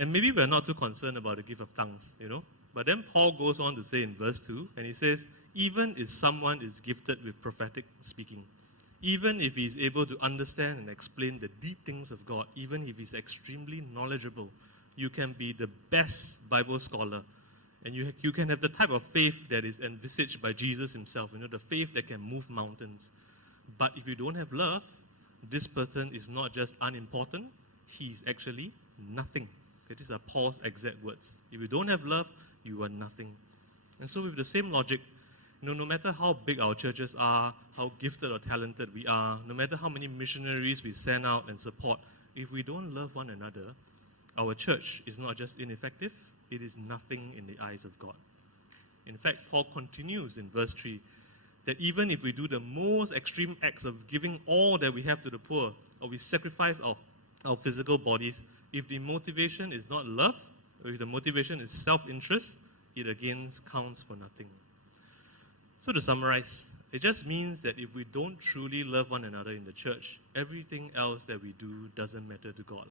And maybe we're not too concerned about the gift of tongues, But then Paul goes on to say in verse 2, and he says, even if someone is gifted with prophetic speaking, even if he's able to understand and explain the deep things of God, even if he's extremely knowledgeable, you can be the best Bible scholar. And you can have the type of faith that is envisaged by Jesus himself, the faith that can move mountains. But if you don't have love, this person is not just unimportant, he's actually nothing. Okay, these are Paul's exact words. If you don't have love, you are nothing. And so with the same logic, no matter how big our churches are, how gifted or talented we are, no matter how many missionaries we send out and support, if we don't love one another, our church is not just ineffective, it is nothing in the eyes of God. In fact, Paul continues in verse 3 that even if we do the most extreme acts of giving all that we have to the poor, or we sacrifice our physical bodies, if the motivation is not love, or if the motivation is self-interest, it again counts for nothing. So to summarize, it just means that if we don't truly love one another in the church, everything else that we do doesn't matter to God.